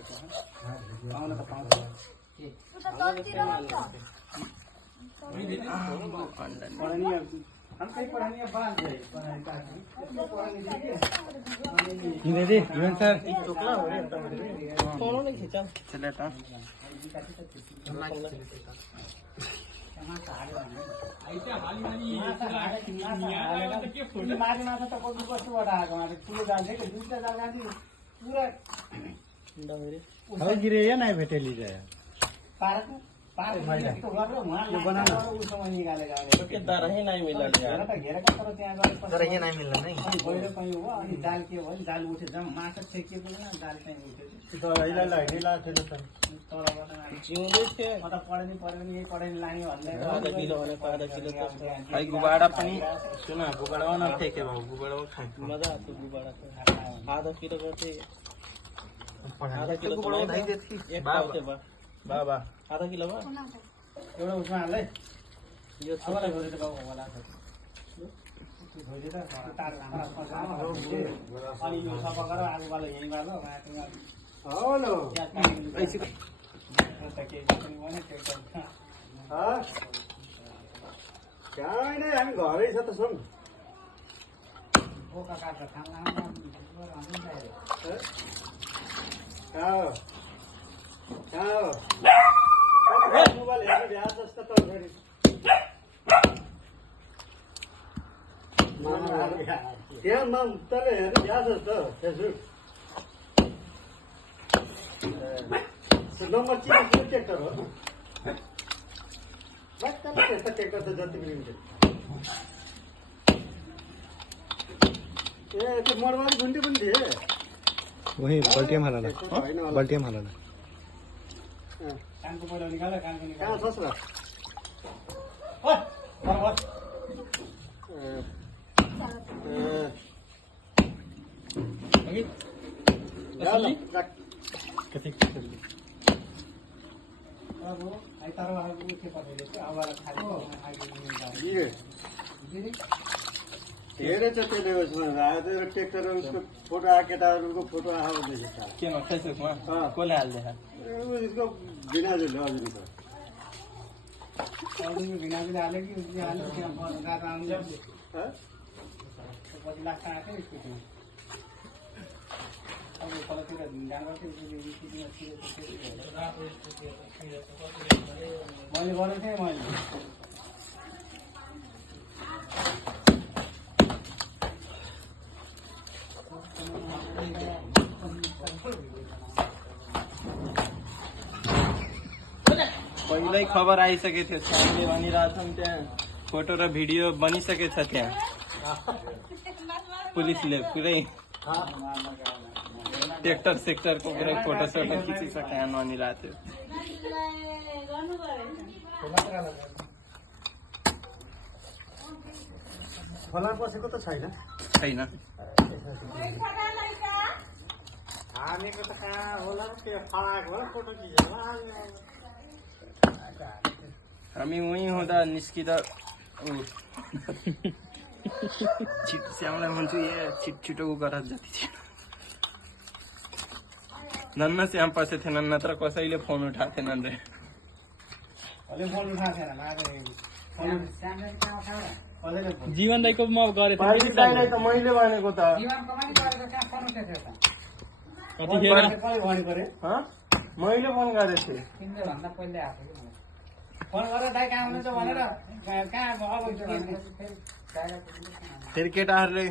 पाउन त पाउँछ गिरे नहीं भेटेली जाए गुबाडा पनि सुन गुबाडा नथे के भाउ गुबाडा खाइ मजा आतो गुबाडा आधा किलो गर्थे आधा किलो गुबाडा धाइ देथि बाबा आधा किलो बा एउटा उसमा हाल्दै यो सबैलाई भोजन गाउँ होला भोजन तार अनि यो सफा गर आगो वाला यही गर्लो हेलो ऐसी त के पनि भने ट्र्याक्टर काय नै हामी घरै छ त सुन बोका काट्छ खाना मोबाइल हेर्नु भ्यास जस्तो त फेरि त्यहाँ तले हेर्नु भ्यास जस्तो फेसबुक नम्बर चिज ट्र्याक्टर हो त्यस्तो ट्र्याक्टर त जति पनि हुन्छ ए त्यो मरवारी घुन्टी पनि थिए वही बल्टियम हालना कानको पहिला निकाल कानको निकाल कहाँ छस् र ओइ बराबर अघि असली कति अब आई तारो आगो के परेले चाहिँ आवाज खाली आगो हेरे चाहिँ त्यसले उसमा आयो ट्र्याक्टर उसको फोटो केटाहरूको फोटो आउँदैछ केमा फेसबुकमा कसले हाल्दैछ उसको भिनाजुले अझै त अझै भिनाजुले हाल्यो कि उसले हाल्यो त्यहाँ गाह्रो आउँछ पछि लाग्छ आएको स्कुटी अब तलतिर जाँदा चाहिँ मैले गरेको थिएँ मैले पहिल्यै खबर आइसकेको थियो साथीले भनिरहेछन् त्यहाँ फोटो र भिडियो बनिसकेछ त्यहाँ पुलिसले पुरै ट्र्याक्टर सेक्टरको पुरै फोटो सोटो खिचिसके यहाँ भनिरहेको थियो खोला बसेको त छैन हामीको त कहाँ होला त्यो फलाएको होला फोटो खिचेर हामी उहीँ हुँदा निस्किँदा श्यामलाई भन्छु ए छिटो गरेर जति थियो नन्न श्याम पछि थिएनन् नत्र कसैले फोन उठाएको थिएनन् रे जीवन दाइको म गरेको मैले भनेको त मैले फोन गरेको थिएँ फोन गरेर दाइ कहाँ हुनुहुन्छ भनेर कहाँ फेरि केटाहरूले